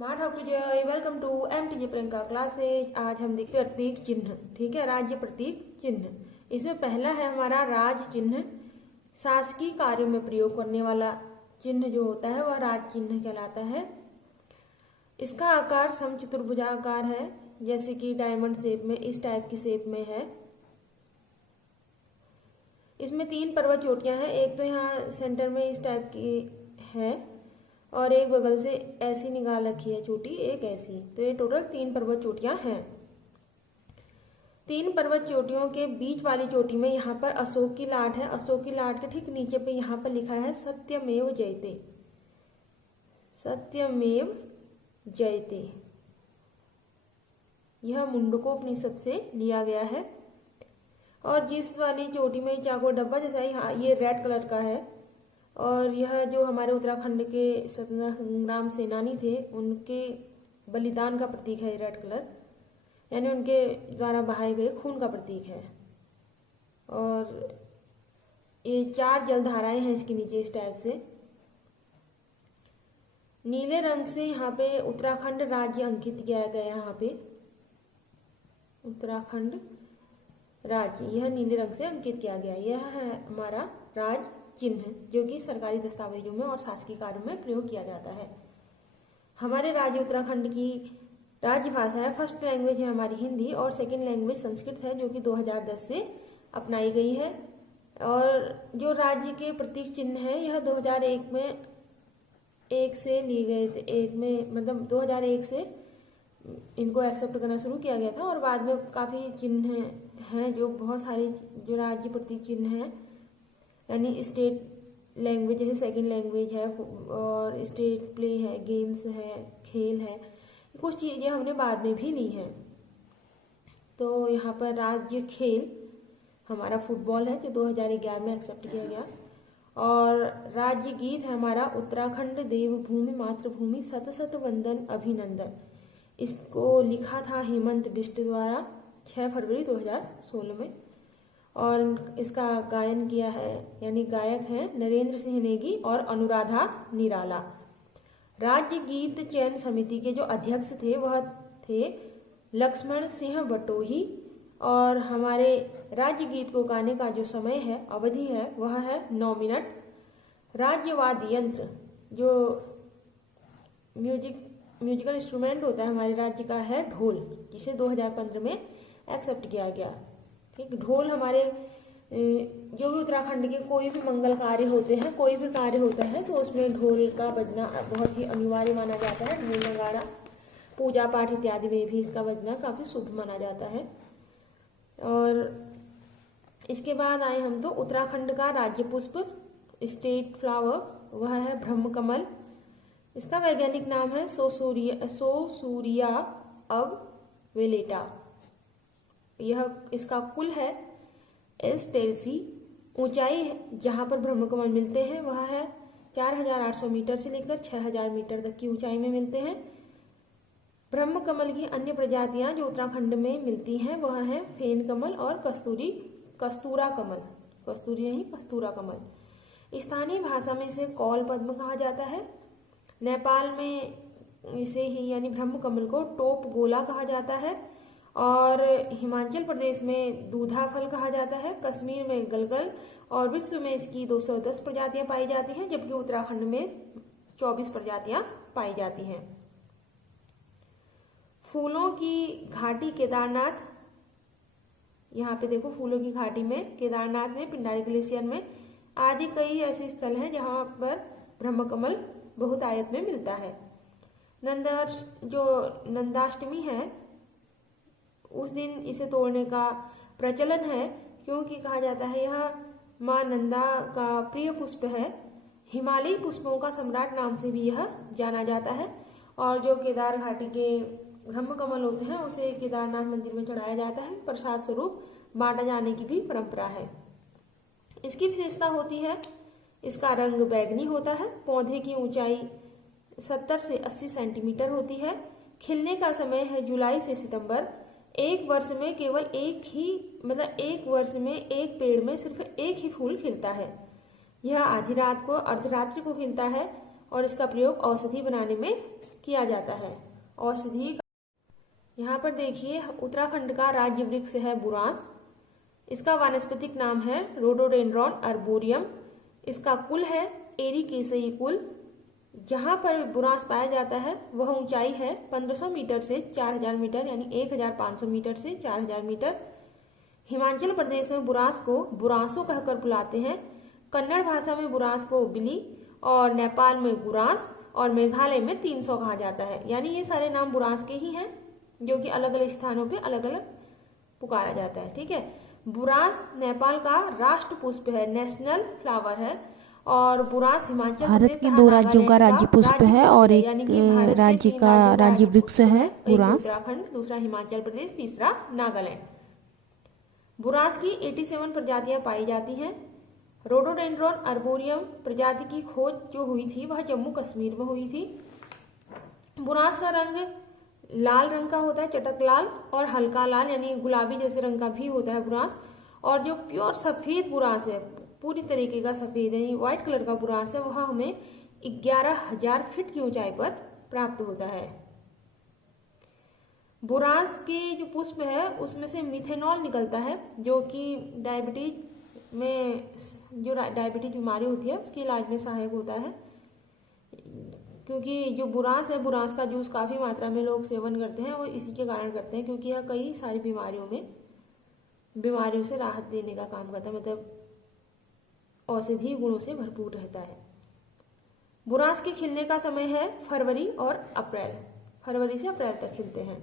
माँ ठाकुर जय, welcome to MTJ Priyanka classes. आज हम देखते प्रतीक चिन्ह। ठीक है, राज्य प्रतीक चिन्ह। इसमें पहला है हमारा राज चिन्ह। शासकीय कार्यों में प्रयोग करने वाला चिन्ह जो होता है वह राज चिन्ह कहलाता है। इसका आकार समचतुर्भुजाकार है, जैसे कि डायमंड शेप में, इस टाइप की शेप में है। इसमें 3 पर्वत चोटियां हैं, एक तो यहाँ सेंटर में इस टाइप की है और एक बगल से ऐसी निकाल रखी है चोटी, एक ऐसी। तो ये टोटल 3 पर्वत चोटियां हैं। 3 पर्वत चोटियों के बीच वाली चोटी में यहाँ पर अशोक की लाट है। अशोक की लाट के ठीक नीचे पे यहाँ पर लिखा है सत्यमेव जयते। सत्यमेव जयते, यह मुंडकोपनिषद से लिया गया है। और जिस वाली चोटी में चाको डब्बा जैसा यहाँ ये रेड कलर का है, और यह जो हमारे उत्तराखंड के स्वतंत्रता संग्राम सेनानी थे उनके बलिदान का प्रतीक है। रेड कलर यानी उनके द्वारा बहाए गए खून का प्रतीक है। और ये 4 जलधाराएं हैं इसके नीचे इस टाइप से। नीले रंग से यहाँ पे उत्तराखंड राज्य अंकित किया गया है। यहाँ पे उत्तराखंड राज्य यह नीले रंग से अंकित किया गया। यह है हमारा राज चिन्ह, जो कि सरकारी दस्तावेजों में और शासकीय कार्यों में प्रयोग किया जाता है। हमारे राज्य उत्तराखंड की राज्य भाषा है, फर्स्ट लैंग्वेज है हमारी हिंदी, और सेकंड लैंग्वेज संस्कृत है, जो कि 2010 से अपनाई गई है। और जो राज्य के प्रतीक चिन्ह है यह 2001 में एक से लिए गए थे। एक में मतलब 2001 से इनको एक्सेप्ट करना शुरू किया गया था, और बाद में काफ़ी चिन्ह हैं जो बहुत सारे जो राज्य प्रतीक चिन्ह हैं, यानी स्टेट लैंग्वेज जैसे सेकंड लैंग्वेज है, और स्टेट प्ले है, गेम्स है, खेल है, कुछ चीज़ें हमने बाद में भी ली हैं। तो यहाँ पर राज्य खेल हमारा फुटबॉल है, जो 2011 में एक्सेप्ट किया गया। और राज्य गीत है हमारा उत्तराखंड देवभूमि मातृभूमि सत सत वंदन अभिनंदन। इसको लिखा था हेमंत बिष्ट द्वारा 6 फरवरी 2016 में, और इसका गायन किया है यानी गायक हैं नरेंद्र सिंह नेगी और अनुराधा निराला। राज्य गीत चयन समिति के जो अध्यक्ष थे वह थे लक्ष्मण सिंह बटोही, और हमारे राज्य गीत को गाने का जो समय है, अवधि है, वह है 9 मिनट। राज्य वाद्य यंत्र जो म्यूजिकल इंस्ट्रूमेंट होता है हमारे राज्य का है ढोल, जिसे 2015 में एक्सेप्ट किया गया। ठीक, ढोल हमारे जो भी उत्तराखंड के कोई भी मंगल कार्य होते हैं, कोई भी कार्य होता है तो उसमें ढोल का बजना बहुत ही अनिवार्य माना जाता है। ढोल नगाड़ा पूजा पाठ इत्यादि में भी इसका बजना काफ़ी शुभ माना जाता है। और इसके बाद आए हम तो उत्तराखंड का राज्य पुष्प स्टेट फ्लावर, वह है ब्रह्मकमल। इसका वैज्ञानिक नाम है सोसूरिया अब वेलेटा। यह इसका कुल है एस्टेल्सी। ऊंचाई जहाँ पर ब्रह्मकमल मिलते हैं वह है 4800 मीटर से लेकर 6000 मीटर तक की ऊंचाई में मिलते हैं। ब्रह्मकमल की अन्य प्रजातियां जो उत्तराखंड में मिलती हैं वह है फेन कमल और कस्तूरा कमल। स्थानीय भाषा में इसे कौल पद्म कहा जाता है। नेपाल में इसे ही यानी ब्रह्मकमल को टोप गोला कहा जाता है, और हिमाचल प्रदेश में दूधा फल कहा जाता है, कश्मीर में गलगल, और विश्व में इसकी 210 प्रजातियां पाई जाती हैं, जबकि उत्तराखंड में 24 प्रजातियां पाई जाती हैं। फूलों की घाटी केदारनाथ, यहाँ पे देखो फूलों की घाटी में, केदारनाथ में, पिंडारी ग्लेशियर में आदि कई ऐसे स्थल हैं जहाँ पर ब्रह्मकमल बहुतायत में मिलता है। जो नंदाष्टमी है उस दिन इसे तोड़ने का प्रचलन है, क्योंकि कहा जाता है यह माँ नंदा का प्रिय पुष्प है। हिमालयी पुष्पों का सम्राट नाम से भी यह जाना जाता है। और जो केदार घाटी के ब्रह्मकमल होते हैं उसे केदारनाथ मंदिर में चढ़ाया जाता है, प्रसाद स्वरूप बांटा जाने की भी परंपरा है। इसकी विशेषता होती है इसका रंग बैगनी होता है। पौधे की ऊंचाई 70 से 80 सेंटीमीटर होती है। खिलने का समय है जुलाई से सितंबर। एक वर्ष में केवल एक वर्ष में एक पेड़ में सिर्फ एक ही फूल खिलता है। यह आधी रात को अर्धरात्रि को खिलता है, और इसका प्रयोग औषधि बनाने में किया जाता है। औषधि, यहाँ पर देखिए उत्तराखंड का राज्य वृक्ष है बुरांस। इसका वानस्पतिक नाम है रोडोडेंड्रॉन अर्बोरियम। इसका कुल है एरिकेसियी कुल। जहाँ पर बुरांस पाया जाता है वह ऊंचाई है 1500 मीटर से 4000 मीटर, यानी 1500 मीटर से 4000 मीटर। हिमाचल प्रदेश में बुरांस को बुरांसो कहकर बुलाते हैं। कन्नड़ भाषा में बुरांस को बिली, और नेपाल में गुरांस, और मेघालय में 300 कहा जाता है। यानी ये सारे नाम बुरांस के ही हैं, जो कि अलग अलग स्थानों पे अलग अलग पुकारा जाता है। ठीक है, बुरांस नेपाल का राष्ट्र पुष्प है, नेशनल फ्लावर है। और बुरांस हिमाचल भारत के 2 राज्यों का राज्य पुष्प है और एक राज्य का राज्य वृक्ष है बुरांस। उत्तराखंड, दूसरा हिमाचल प्रदेश, तीसरा नागालैंड। बुरांस की 87 प्रजातियां पाई जाती हैं। रोडोडेंड्रॉन अर्बोरियम प्रजाति की खोज जो हुई थी वह जम्मू कश्मीर में हुई थी। बुरांस का रंग लाल रंग का होता है, चटक लाल, और हल्का लाल यानी गुलाबी जैसे रंग का भी होता है बुरांस। और जो प्योर सफेद बुरांस है, पूरी तरीके का सफेद यानी व्हाइट कलर का बुरांस है, वह हमें 11,000 फीट की ऊंचाई पर प्राप्त होता है। बुरांस के जो पुष्प है उसमें से मिथेनॉल निकलता है, जो कि डायबिटीज में, जो डायबिटीज बीमारी होती है उसके इलाज में सहायक होता है। क्योंकि जो बुरांस है, बुरांस का जूस काफ़ी मात्रा में लोग सेवन करते हैं, वो इसी के कारण करते हैं क्योंकि यह कई सारी बीमारियों से राहत देने का काम करता है, मतलब औषधीय गुणों से भरपूर रहता है। बुरांस के खिलने का समय है फरवरी और अप्रैल, फरवरी से अप्रैल तक खिलते हैं।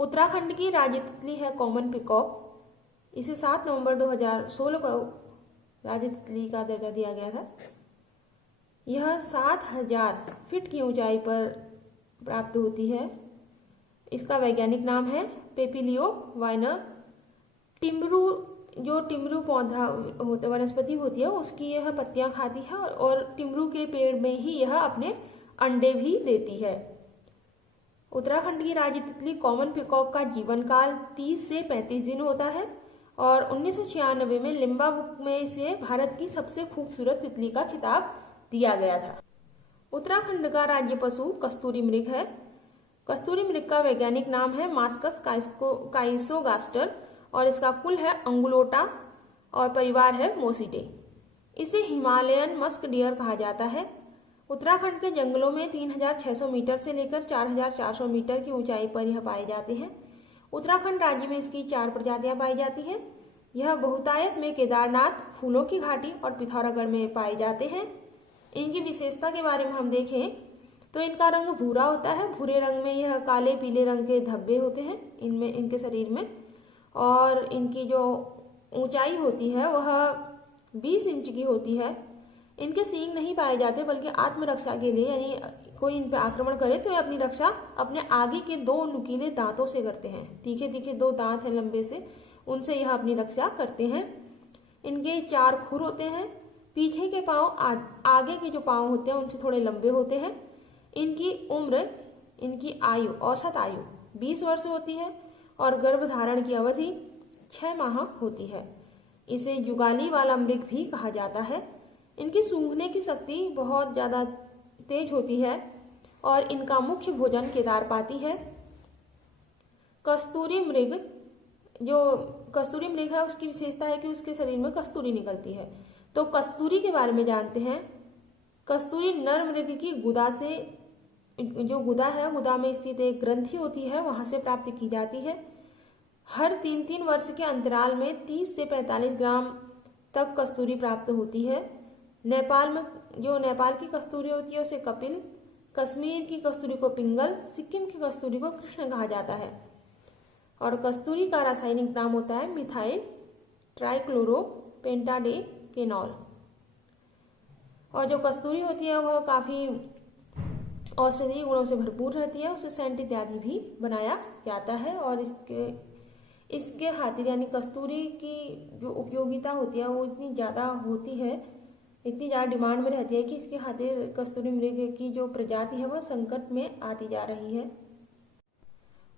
उत्तराखंड की राज्य तितली है कॉमन पिकॉक। इसे 7 नवंबर 2016 को राज्य तितली का दर्जा दिया गया था। यह 7000 फीट की ऊंचाई पर प्राप्त होती है। इसका वैज्ञानिक नाम है पेपिलियो वाइनर। टिम्बरू, जो टिम्बरू पौधा होता वनस्पति होती है उसकी यह पत्तियां खाती है, और टिम्बरू के पेड़ में ही यह अपने अंडे भी देती है। उत्तराखंड की राज्य तितली कॉमन पिकॉक का जीवन काल 30 से 35 दिन होता है, और 1996 में लिम्बा बुक में इसे भारत की सबसे खूबसूरत तितली का खिताब दिया गया था। उत्तराखंड का राज्य पशु कस्तूरी मृग है। कस्तूरी मृग का वैज्ञानिक नाम है मास्कस काइसोगास्टर, और इसका कुल है अंगुलोटा, और परिवार है मोसिडे। इसे हिमालयन मस्क डियर कहा जाता है। उत्तराखंड के जंगलों में 3600 मीटर से लेकर 4400 मीटर की ऊंचाई पर यह पाए जाते हैं। उत्तराखंड राज्य में इसकी 4 प्रजातियां पाई जाती हैं। यह बहुतायत में केदारनाथ, फूलों की घाटी और पिथौरागढ़ में पाए जाते हैं। इनकी विशेषता के बारे में हम देखें तो इनका रंग भूरा होता है। भूरे रंग में यह काले पीले रंग के धब्बे होते हैं इनमें, इनके शरीर में, और इनकी जो ऊंचाई होती है वह 20 इंच की होती है। इनके सींग नहीं पाए जाते, बल्कि आत्मरक्षा के लिए, यानी कोई इन पर आक्रमण करे तो ये अपनी रक्षा अपने आगे के 2 नुकीले दांतों से करते हैं। तीखे तीखे 2 दांत हैं लंबे से, उनसे यह अपनी रक्षा करते हैं। इनके 4 खुर होते हैं। पीछे के पांव आगे के जो पांव होते हैं उनसे थोड़े लंबे होते हैं। इनकी उम्र, इनकी आयु, औसत आयु 20 वर्ष होती है, और गर्भधारण की अवधि 6 माह होती है। इसे जुगाली वाला मृग भी कहा जाता है। इनकी सूंघने की शक्ति बहुत ज़्यादा तेज होती है, और इनका मुख्य भोजन केदारपाती है। कस्तूरी मृग, जो कस्तूरी मृग है उसकी विशेषता है कि उसके शरीर में कस्तूरी निकलती है। तो कस्तूरी के बारे में जानते हैं। कस्तूरी नर मृग की गुदा से, जो गुदा है, गुदा में स्थित एक ग्रंथि होती है, वहां से प्राप्त की जाती है। हर 3-3 वर्ष के अंतराल में 30 से 45 ग्राम तक कस्तूरी प्राप्त होती है। नेपाल में, जो नेपाल की कस्तूरी होती है उसे कपिल, कश्मीर की कस्तूरी को पिंगल, सिक्किम की कस्तूरी को कृष्ण कहा जाता है। और कस्तूरी का रासायनिक नाम होता है मिथाइल ट्राइक्लोरोपेंटाडेकेनॉल। और जो कस्तूरी होती है वह काफ़ी औषधीय गुणों से भरपूर रहती है। उसे सेंट इत्यादि भी बनाया जाता है, और इसके खातिर, यानी कस्तूरी की जो उपयोगिता होती है वो इतनी ज़्यादा होती है, इतनी ज़्यादा डिमांड में रहती है कि इसके खातिर कस्तूरी मृग की जो प्रजाति है वह संकट में आती जा रही है।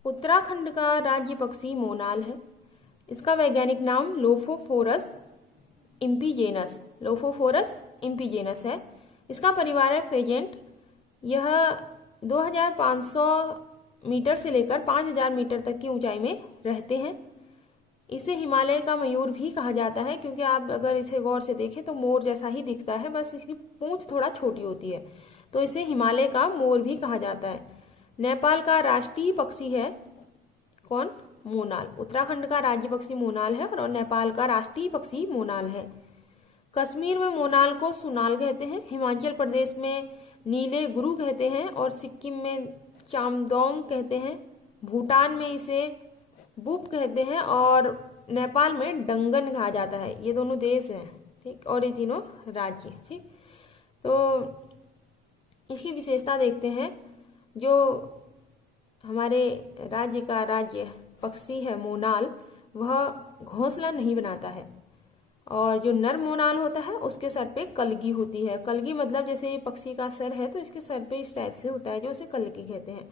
उत्तराखंड का राज्य पक्षी मोनाल है। इसका वैज्ञानिक नाम लोफोफोरस इम्पीजेनस है। इसका परिवार है फेजेंट। यह 2500 मीटर से लेकर 5000 मीटर तक की ऊंचाई में रहते हैं। इसे हिमालय का मयूर भी कहा जाता है, क्योंकि आप अगर इसे गौर से देखें तो मोर जैसा ही दिखता है, बस इसकी पूंछ थोड़ा छोटी होती है, तो इसे हिमालय का मोर भी कहा जाता है। नेपाल का राष्ट्रीय पक्षी है कौन? मोनाल। उत्तराखंड का राज्य पक्षी मोनाल है और नेपाल का राष्ट्रीय पक्षी मोनाल है। कश्मीर में मोनाल को सुनाल कहते हैं, हिमाचल प्रदेश में नीले गुरु कहते हैं और सिक्किम में चामदोंग कहते हैं। भूटान में इसे बुप कहते हैं और नेपाल में डंगन कहा जाता है। ये दोनों देश हैं, ठीक, और ये तीनों राज्य, ठीक। तो इसकी विशेषता देखते हैं। जो हमारे राज्य का राज्य पक्षी है मोनाल, वह घोंसला नहीं बनाता है, और जो नर मोनाल होता है उसके सर पे कलगी होती है। कलगी मतलब जैसे ये पक्षी का सर है तो इसके सर पे इस टाइप से होता है, जो उसे कलगी कहते हैं।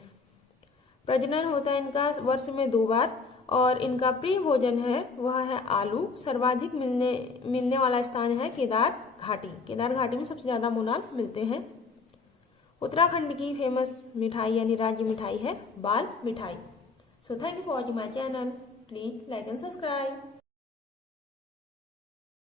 प्रजनन होता है इनका वर्ष में 2 बार और इनका प्रिय भोजन है वह है आलू। सर्वाधिक मिलने वाला स्थान है केदार घाटी। केदार घाटी में सबसे ज्यादा मोनाल मिलते हैं। उत्तराखंड की फेमस मिठाई यानी राज्य मिठाई है बाल मिठाई। So thank you for watching my channel. Please like and subscribe.